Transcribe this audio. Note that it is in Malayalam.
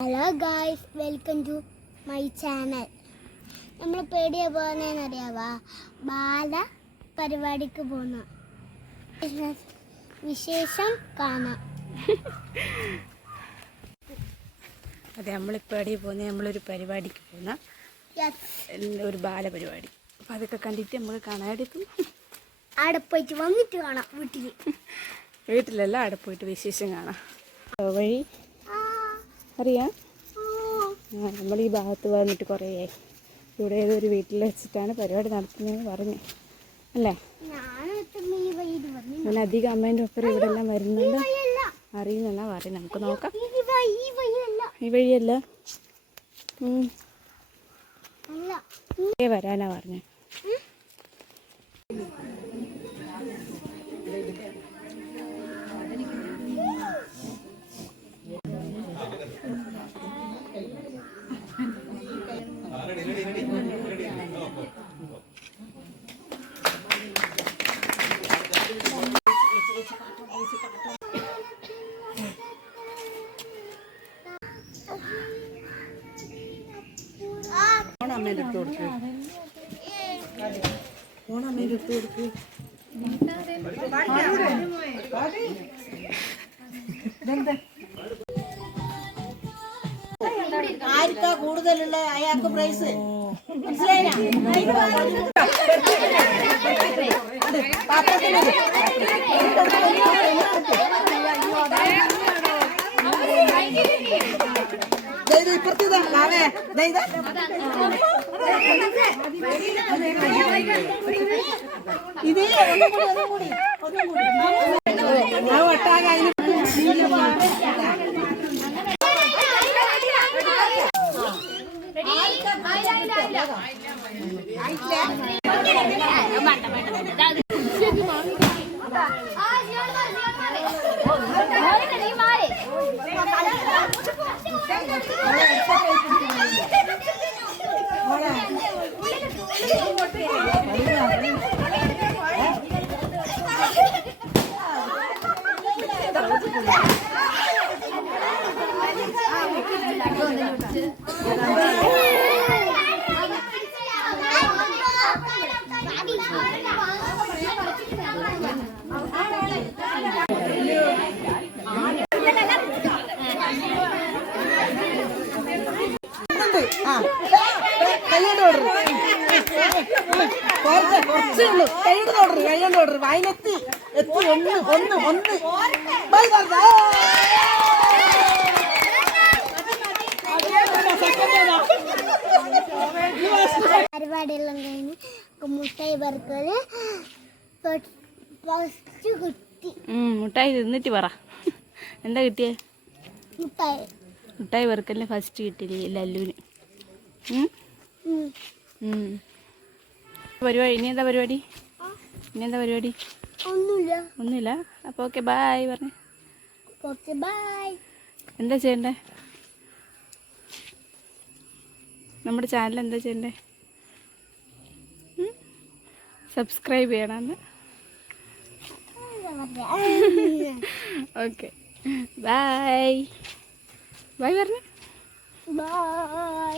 Hello guys welcome to my channel നമ്മൾ പേടിയ പോകുന്നതെന്ന് അറിയാവാ? ബാല പരിപാടിക്ക് പോകുന്ന വിശേഷം കാണാം. അതെ നമ്മളിപ്പോൾ എവിടെയാണ് പോകുന്നത് നമ്മളൊരു പരിപാടിക്ക് പോകുന്ന ഒരു ബാല പരിപാടി. അപ്പം അതൊക്കെ കണ്ടിട്ട് നമ്മൾ കാണാതിരിക്കും അവിടെ പോയിട്ട് വന്നിട്ട് കാണാം വീട്ടിൽ വീട്ടിലല്ല അവിടെ പോയിട്ട് വിശേഷം കാണാം. വഴി അറിയാം? നമ്മൾ ഈ ഭാഗത്ത് വന്നിട്ട് കുറേ ഇവിടെ ഏതൊരു വീട്ടിൽ വെച്ചിട്ടാണ് പരിപാടി നടത്തുന്നതെന്ന് പറഞ്ഞു. അല്ലേ? അങ്ങനെ അധികം അമ്മേന്റെ ഒപ്പം ഇവിടെ എല്ലാം വരുന്നുണ്ട്. അറിയുന്നല്ല പറയും പറയുന്നത് നമുക്ക് നോക്കാം. ഈ വഴി ഈ വഴിയല്ല. വരാനാ പറഞ്ഞത് ഓണമ്മേന്റെ അടുത്ത് കൊടുക്ക്. ഓണമ്മേന്റെ അടുത്ത് കൊടുക്ക്. ആർക്കാ കൂടുതലുള്ള അയാൾക്ക് പ്രൈസ് മനസ്സിലായില്ല ഇപ്പുറത്തേതാ മാവേ ദേ ഇതാ. ഇത് ഒന്നും കൂടി ഒന്നും കൂടി ഒന്നും കൂടി ആ ഒട്ടാകെ അതിന് ഉണ്ട്. ആ. കൈകൊണ്ട് ഓർഡർ എത്തി ഒന്ന് ഒന്ന് ഒന്ന് ബൈ പറഞ്ഞ മുട്ടായി പറക്കൽ ഫസ്റ്റ് കിട്ടി. മുട്ടായി തിന്നിട്ട് പറ. എന്താ കിട്ടിയേ? മുട്ടായി. മുട്ടായി വെറുക്കലിന് ഫസ്റ്റ് കിട്ടിയില്ലേ ലല്ലുവിന്. പരിപാടി ഇനി എന്താ പരിപാടി? ഇനി എന്താ പരിപാടി? ഒന്നുമില്ല. ഒന്നുമില്ല. അപ്പോൾ ഓക്കെ ബായ് പറഞ്ഞു. ഓക്കെ ബൈ എന്താ ചെയ്യണ്ടേ? നമ്മുടെ ചാനൽ എന്താ ചെയ്യണ്ടേ? സബ്സ്ക്രൈബ് ചെയ്യണമെന്ന് ഓക്കെ ബായ് ബായ് പറഞ്ഞു ബൈ